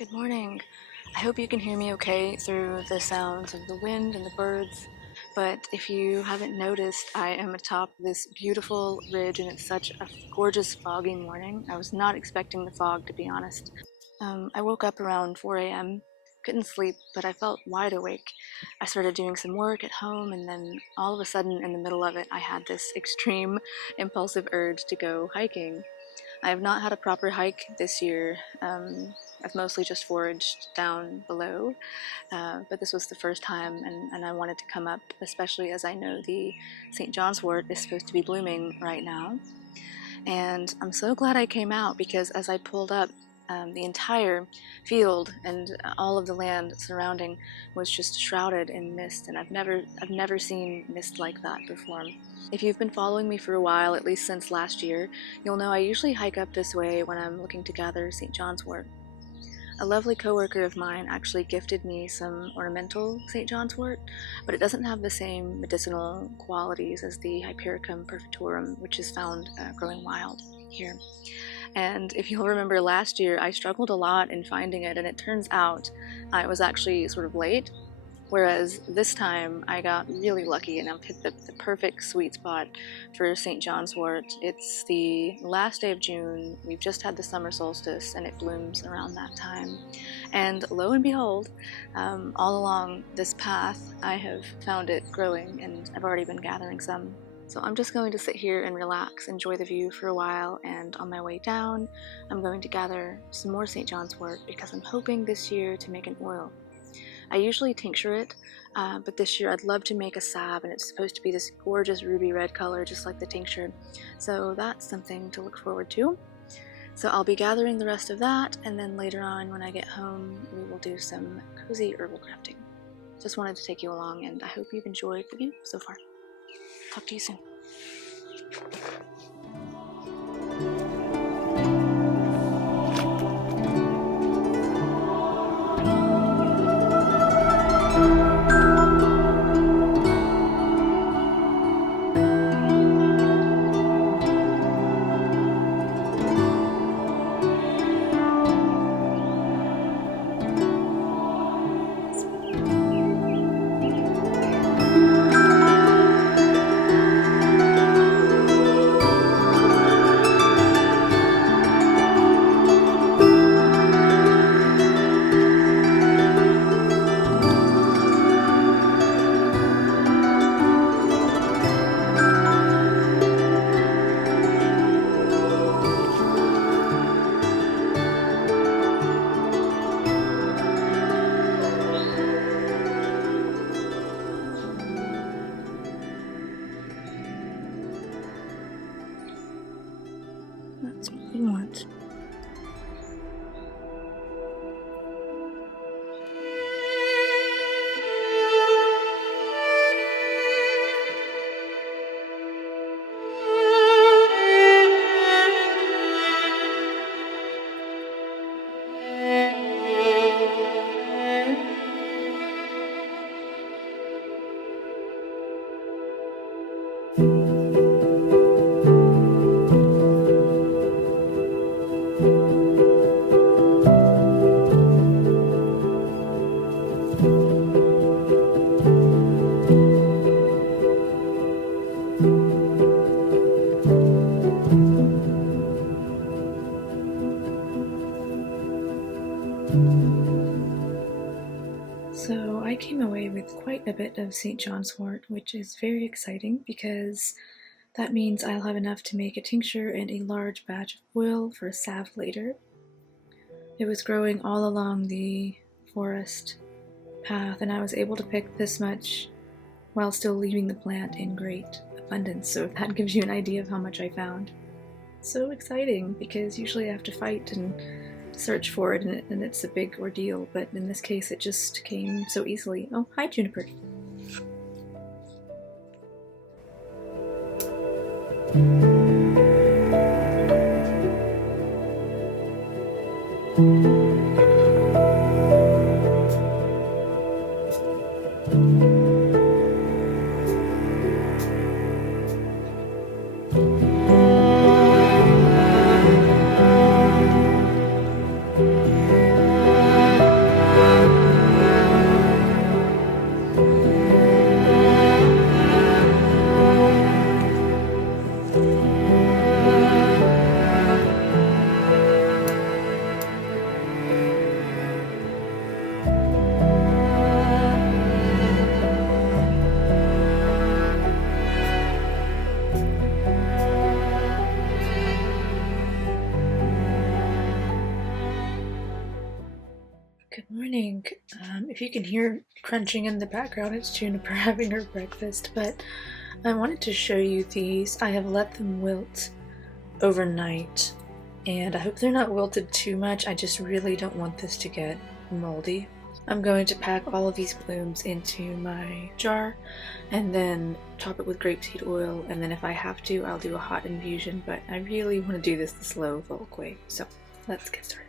Good morning. I hope you can hear me okay through the sounds of the wind and the birds, but if you haven't noticed, I am atop this beautiful ridge and it's such a gorgeous foggy morning. I was not expecting the fog, to be honest. I woke up around 4 a.m., couldn't sleep, but I felt wide awake. I started doing some work at home, and then all of a sudden, in the middle of it, I had this extreme impulsive urge to go hiking. I have not had a proper hike this year. I've mostly just foraged down below, but this was the first time, and I wanted to come up, especially as I know the St. John's wort is supposed to be blooming right now. And I'm so glad I came out because as I pulled up, the entire field and all of the land surrounding was just shrouded in mist, and I've never seen mist like that before. If you've been following me for a while, at least since last year, you'll know I usually hike up this way when I'm looking to gather St. John's wort. A lovely coworker of mine actually gifted me some ornamental St. John's wort, but it doesn't have the same medicinal qualities as the Hypericum perfitorum, which is found growing wild here. And if you'll remember last year, I struggled a lot in finding it, and it turns out I was actually sort of late. Whereas this time I got really lucky and I've hit the perfect sweet spot for St. John's wort. It's the last day of June. We've just had the summer solstice and it blooms around that time. And lo and behold, all along this path I have found it growing and I've already been gathering some. So I'm just going to sit here and relax, enjoy the view for a while, and on my way down I'm going to gather some more St. John's wort because I'm hoping this year to make an oil. I usually tincture it, but this year I'd love to make a salve, and it's supposed to be this gorgeous ruby red color just like the tincture, so that's something to look forward to. So I'll be gathering the rest of that, and then later on when I get home we will do some cozy herbal crafting. Just wanted to take you along, and I hope you've enjoyed the view so far. Talk to you soon. That's what we want. So I came away with quite a bit of St. John's wort, which is very exciting because that means I'll have enough to make a tincture and a large batch of oil for a salve later. It was growing all along the forest path, and I was able to pick this much while still leaving the plant in great abundance, so that gives you an idea of how much I found. So exciting, because usually I have to fight and search for it, and it's a big ordeal, but in this case it just came so easily. Oh, hi Juniper. Good morning. If you can hear crunching in the background, it's Juniper having her breakfast, but I wanted to show you these. I have let them wilt overnight, and I hope they're not wilted too much. I just really don't want this to get moldy. I'm going to pack all of these blooms into my jar and then top it with grapeseed oil, and then if I have to, I'll do a hot infusion, but I really want to do this the slow bulk way, so let's get started.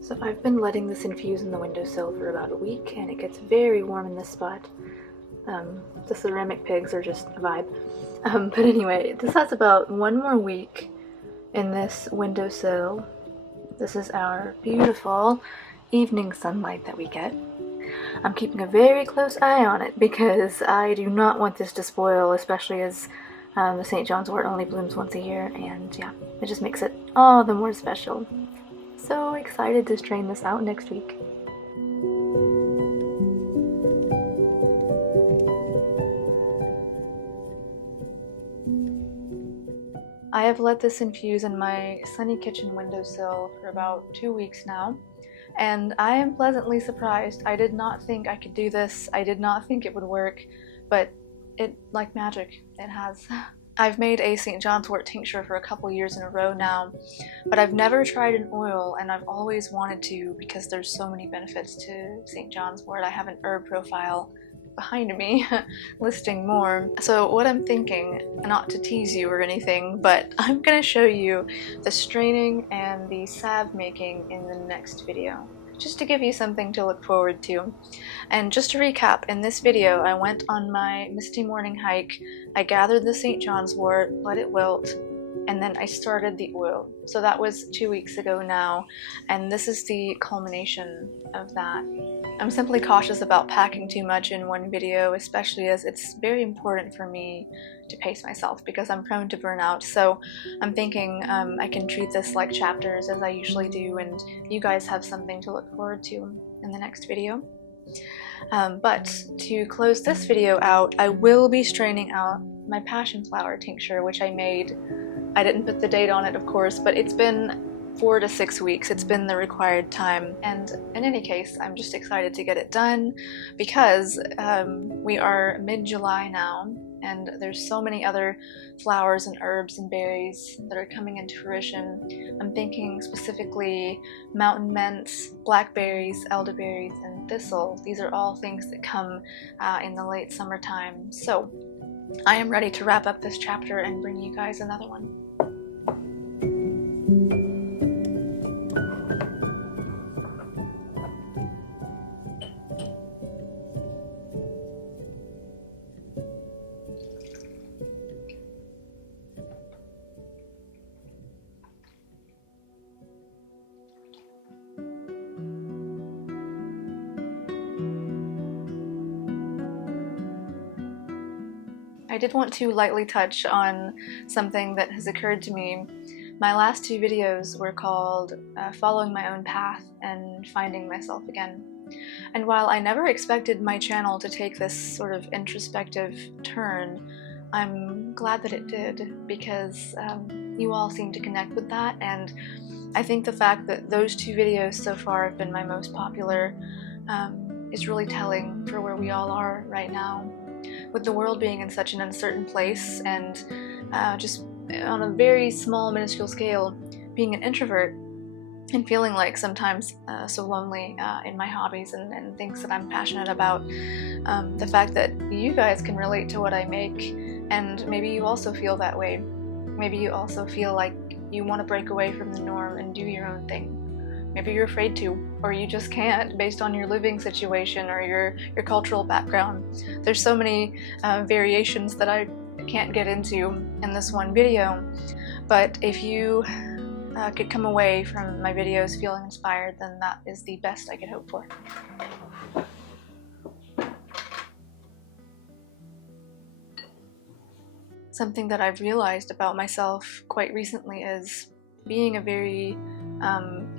So I've been letting this infuse in the windowsill for about a week, and it gets very warm in this spot. The ceramic pigs are just a vibe. But anyway, this has about one more week in this windowsill. This is our beautiful evening sunlight that we get. I'm keeping a very close eye on it because I do not want this to spoil, especially as the St. John's wort only blooms once a year, and yeah, it just makes it all the more special. So excited to strain this out next week. I have let this infuse in my sunny kitchen windowsill for about 2 weeks now, and I am pleasantly surprised. I did not think I could do this. I did not think it would work, but it, like magic, it has. I've made a St. John's wort tincture for a couple years in a row now, but I've never tried an oil, and I've always wanted to because there's so many benefits to St. John's wort. I have an herb profile behind me listing more. So what I'm thinking, not to tease you or anything, but I'm gonna show you the straining and the salve making in the next video, just to give you something to look forward to. And just to recap, in this video I went on my Misty morning hike, I gathered the St. John's wort, let it wilt, and then I started the oil. So that was 2 weeks ago now, and this is the culmination of that. I'm simply cautious about packing too much in one video, especially as it's very important for me to pace myself because I'm prone to burnout. So I'm thinking I can treat this like chapters as I usually do, and you guys have something to look forward to in the next video. But to close this video out, I will be straining out my passion flower tincture, which I made. I didn't put the date on it, of course, but it's been 4 to 6 weeks. It's been the required time, and in any case, I'm just excited to get it done because we are mid-July now, and there's so many other flowers and herbs and berries that are coming into fruition. I'm thinking specifically mountain mints, blackberries, elderberries, and thistle. These are all things that come in the late summertime. So I am ready to wrap up this chapter and bring you guys another one. I did want to lightly touch on something that has occurred to me. My last 2 videos were called Following My Own Path and Finding Myself Again. And while I never expected my channel to take this sort of introspective turn, I'm glad that it did because you all seem to connect with that, and I think the fact that those 2 videos so far have been my most popular is really telling for where we all are right now. With the world being in such an uncertain place, and just on a very small, minuscule scale, being an introvert and feeling like sometimes so lonely in my hobbies and things that I'm passionate about, the fact that you guys can relate to what I make, and maybe you also feel that way. Maybe you also feel like you want to break away from the norm and do your own thing. Maybe you're afraid to, or you just can't based on your living situation or your cultural background. There's so many variations that I can't get into in this one video, but if you could come away from my videos feeling inspired, then that is the best I could hope for. Something that I've realized about myself quite recently is being a very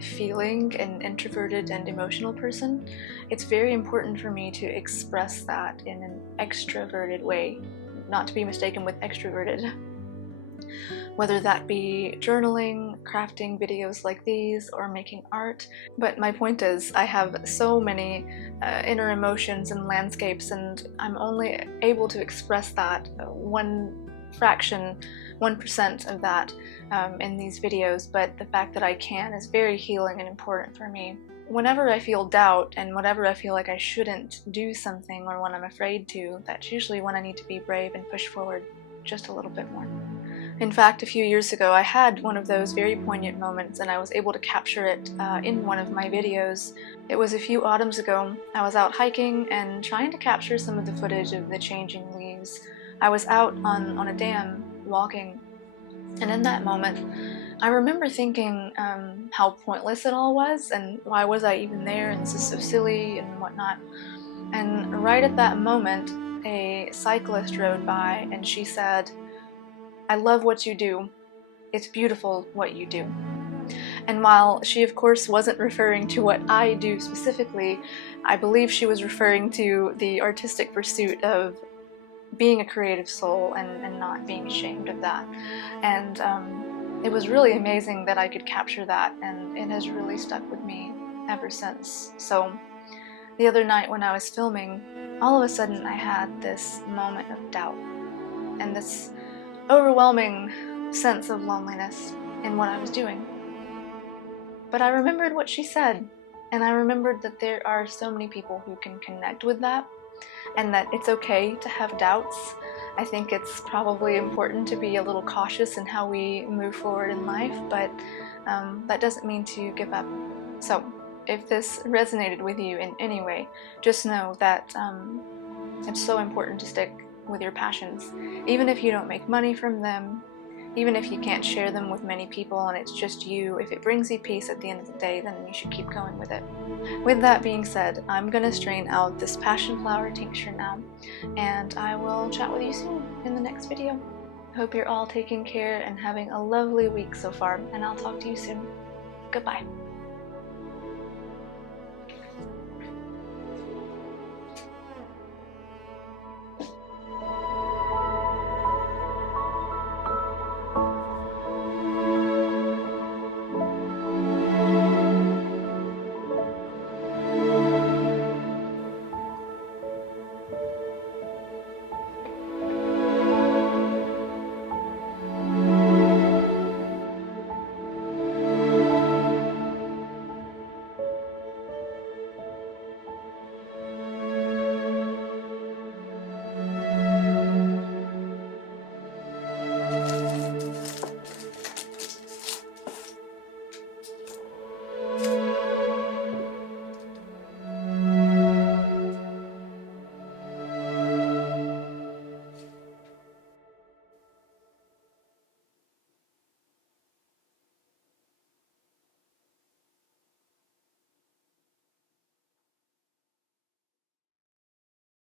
feeling and introverted and emotional person. It's very important for me to express that in an extroverted way, not to be mistaken with extroverted. Whether that be journaling, crafting videos like these, or making art. But my point is, I have so many inner emotions and landscapes, and I'm only able to express that 1% of that in these videos, but the fact that I can is very healing and important for me. Whenever I feel doubt and whenever I feel like I shouldn't do something or when I'm afraid to, that's usually when I need to be brave and push forward just a little bit more. In fact, a few years ago I had one of those very poignant moments, and I was able to capture it in one of my videos. It was a few autumns ago. I was out hiking and trying to capture some of the footage of the changing leaves. I was out on a dam walking, and in that moment I remember thinking how pointless it all was, and why was I even there, and this is so silly and whatnot. And right at that moment a cyclist rode by and she said, "I love what you do. It's beautiful what you do." And while she of course wasn't referring to what I do specifically, I believe she was referring to the artistic pursuit of being a creative soul and not being ashamed of that. And it was really amazing that I could capture that, and it has really stuck with me ever since. So the other night when I was filming, all of a sudden I had this moment of doubt and this overwhelming sense of loneliness in what I was doing. But I remembered what she said, and I remembered that there are so many people who can connect with that, and that it's okay to have doubts. I think it's probably important to be a little cautious in how we move forward in life, but that doesn't mean to give up. So if this resonated with you in any way, just know that it's so important to stick with your passions. Even if you don't make money from them, even if you can't share them with many people and it's just you, if it brings you peace at the end of the day, then you should keep going with it. With that being said, I'm gonna strain out this passion flower tincture now, and I will chat with you soon in the next video. Hope you're all taking care and having a lovely week so far, and I'll talk to you soon. Goodbye.